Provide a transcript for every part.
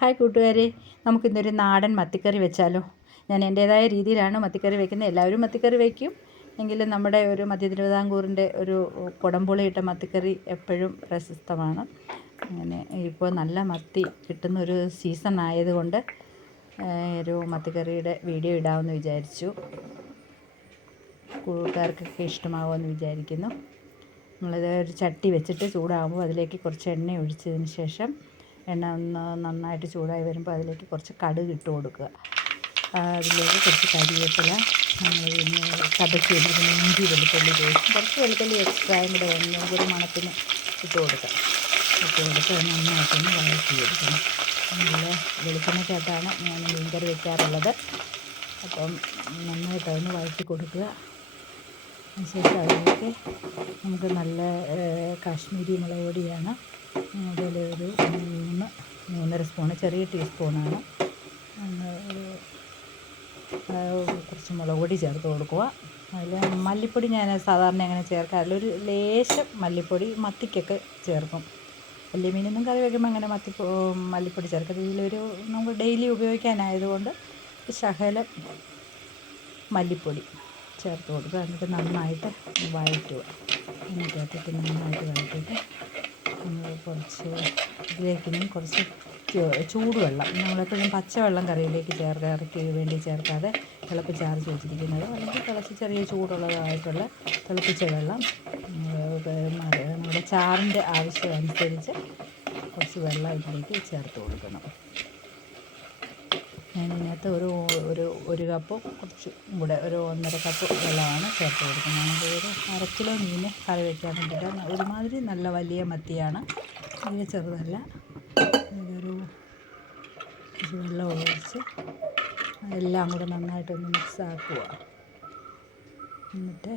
Hi കൂട്ടുകാരെ നമുക്കിന്നൊരു നാടൻ മത്തിക്കറി വെച്ചാലോ? ഞാൻ എന്റേതായ രീതിയിലാണ് മത്തിക്കറി വെക്കുന്നത്. എല്ലാവരും മത്തിക്കറി വയ്ക്കും എങ്കിലും നമ്മുടെ ഒരു മധ്യ തിരുവിതാംകൂറിന്റെ ഒരു കുടംപുളിയിട്ട മത്തിക്കറി എപ്പോഴും പ്രശസ്തമാണ്. അങ്ങനെ ഇപ്പോൾ നല്ല മത്തി കിട്ടുന്ന ഒരു സീസൺ ആയതുകൊണ്ട് ഒരു മത്തിക്കറിയുടെ വീഡിയോ ഇടാമെന്ന് വിചാരിച്ചു. കൂട്ടുകാർക്കൊക്കെ ഇഷ്ടമാവുമെന്ന് വിചാരിക്കുന്നു. നമ്മളിത് ഒരു ചട്ടി വെച്ചിട്ട് ചൂടാകുമ്പോൾ അതിലേക്ക് കുറച്ച് എണ്ണ ഒഴിച്ചതിന് ശേഷം എണ്ണ ഒന്ന് നന്നായിട്ട് ചൂടായി വരുമ്പോൾ അതിലേക്ക് കുറച്ച് കടുക് ഇട്ട് കൊടുക്കുക. അതിലേക്ക് കുറച്ച് കരിവേപ്പില പിന്നെ കടക്കി വെച്ചിരിക്കുന്ന ഇഞ്ചി വെളുത്തുള്ളി പേസ്റ്റ് കുറച്ച് വെളുത്തുള്ളി എക്സ്ട്രായും കൂടെ ഒന്നും കൂടി മണത്തിന് ഇട്ട് കൊടുക്കുക. ഇട്ട് കൊടുത്ത് നന്നായിട്ടൊന്ന് വഴറ്റി എടുക്കണം. നല്ല വെളിച്ചെണ്ണയ്ക്കകത്താണ് ഞാൻ മീൻകറി വെക്കാറുള്ളത്. അപ്പം നന്നായിട്ടതൊന്ന് വഴറ്റി കൊടുക്കുക. അതിനുശേഷം അതിലേക്ക് നമുക്ക് നല്ല കാശ്മീരി മുളക് പൊടിയാണ് അതിൽ ഒരു മൂന്ന് മൂന്നര സ്പൂണ് ചെറിയ ടീസ്പൂണാണ്. കുറച്ച് മുളക് പൊടി ചേർത്ത് കൊടുക്കുക. അതിൽ മല്ലിപ്പൊടി ഞാൻ സാധാരണ അങ്ങനെ ചേർക്കാറില്ല. ഒരു ലേശം മല്ലിപ്പൊടി മത്തിക്കൊക്കെ ചേർക്കും. വലിയ മീനൊന്നും കറി വയ്ക്കുമ്പോൾ അങ്ങനെ മത്തി മല്ലിപ്പൊടി ചേർക്കും. ഇതിലൊരു നമുക്ക് ഡെയിലി ഉപയോഗിക്കാനായതുകൊണ്ട് ശകലം മല്ലിപ്പൊടി ചേർത്ത് കൊടുക്കുക. എന്നിട്ട് നന്നായിട്ട് വഴറ്റുക. എന്നിട്ട് നന്നായിട്ട് വഴറ്റിയിട്ട് കുറച്ച് ഇതിലേക്ക് കുറച്ച് ചൂടുവെള്ളം. നമ്മളെപ്പോഴും പച്ചവെള്ളം കറിയിലേക്ക് ചേർക്കുക ഇറക്കി വേണ്ടി ചേർക്കാതെ തിളപ്പിച്ചാർച്ച് വെച്ചിരിക്കുന്നത്. അല്ലെങ്കിൽ തിളച്ച് ചെറിയ ചൂടുള്ളതായിട്ടുള്ള തിളപ്പിച്ച വെള്ളം നമ്മുടെ ചാറിന്റെ ആവശ്യം അനുസരിച്ച് കുറച്ച് വെള്ളം ഇതിലേക്ക് ചേർത്ത് കൊടുക്കണം. ഞാനിതിനകത്ത് ഒരു ഒരു ഒരു കപ്പ് കുറച്ച് കൂടെ ഒരു ഒന്നര കപ്പ് വെള്ളമാണ് ചേർത്ത് കൊടുക്കുന്നത്. ഒരു അര കിലോ മീൻ കറി വയ്ക്കാൻ വേണ്ടിയിട്ട് ഒരുമാതിരി നല്ല വലിയ മത്തിയാണ്. വലിയ ചെറുതല്ല. ഒരു വെള്ളം ഒഴിച്ച് എല്ലാം കൂടെ നന്നായിട്ടൊന്ന് മിക്സാക്കുക എന്നിട്ട്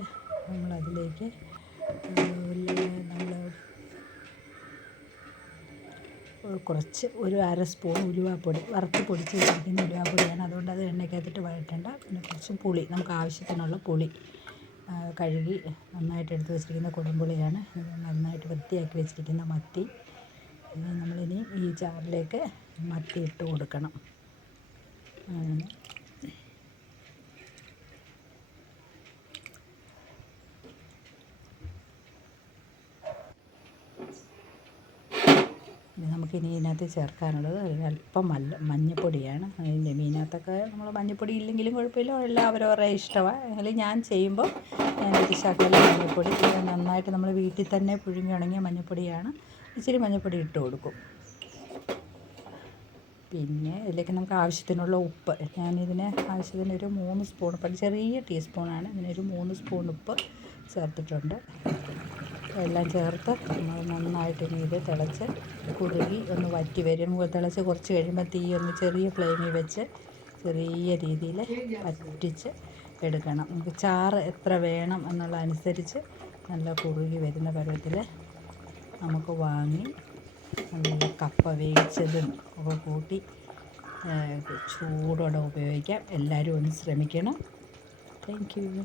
നമ്മളതിലേക്ക് കുറച്ച് ഒരു അര സ്പൂൺ ഉലുവാപ്പൊടി വറുത്ത് പൊടിച്ച് വെച്ചിരിക്കുന്ന ഉലുവാപ്പൊടിയാണ് അതുകൊണ്ട് അത് എണ്ണയ്ക്കകത്തിട്ട് വഴറ്റണ്ട. പിന്നെ കുറച്ച് പുളി നമുക്ക് ആവശ്യത്തിനുള്ള പുളി കഴുകി നന്നായിട്ട് എടുത്ത് വെച്ചിരിക്കുന്ന കുടംപുളിയാണ്. നന്നായിട്ട് വൃത്തിയാക്കി വെച്ചിരിക്കുന്ന മത്തി. നമ്മളിനി ഈ ചാറിലേക്ക് മത്തി ഇട്ട് കൊടുക്കണം. അങ്ങനെ നമുക്കിനി ഇതിനകത്ത് ചേർക്കാനുള്ളത് അല്പം മല്ല മഞ്ഞൾപ്പൊടിയാണ് അതിന്റെ മീനകത്തൊക്കെ നമ്മൾ മഞ്ഞൾപ്പൊടി ഇല്ലെങ്കിലും കുഴപ്പമില്ല. എല്ലാം അവരവരുടെ ഇഷ്ടമാണ്. എങ്കിലും ഞാൻ ചെയ്യുമ്പോൾ ഞാൻ ശകലം മഞ്ഞൾപ്പൊടി നന്നായിട്ട് നമ്മൾ വീട്ടിൽ തന്നെ പുഴുങ്ങി ഉണങ്ങിയ മഞ്ഞൾപ്പൊടിയാണ് ഇച്ചിരി മഞ്ഞൾപ്പൊടി ഇട്ട് കൊടുക്കും. പിന്നെ ഇതിലേക്ക് നമുക്ക് ആവശ്യത്തിനുള്ള ഉപ്പ്. ഞാനിതിന് ആവശ്യത്തിന് ഒരു മൂന്ന് സ്പൂൺ ഉപ്പ് ചെറിയ ടീസ്പൂണാണ്. ഇതിനൊരു മൂന്ന് സ്പൂൺ ഉപ്പ്. ചേർത്തിട്ടുണ്ട്. എല്ലാം ചേർത്ത് നമ്മൾ നന്നായിട്ട് ഇനി ഇത് തിളച്ച് കുറുകി ഒന്ന് വറ്റി വരും. തിളച്ച് കുറച്ച് കഴിയുമ്പോൾ തീ ഒന്ന് ചെറിയ ഫ്ലെയിമിൽ വെച്ച് ചെറിയ രീതിയിൽ വറ്റിച്ച് എടുക്കണം. നമുക്ക് ചാറ് എത്ര വേണം എന്നുള്ള അനുസരിച്ച് നല്ല കുറുകി വരുന്ന പരുവത്തിൽ നമുക്ക് വാങ്ങി നല്ല കപ്പ വേവിച്ചതും ഒക്കെ കൂട്ടി ചൂടോടെ ഉപയോഗിക്കാം. എല്ലാവരും ഒന്ന് ശ്രമിക്കണം. Thank you.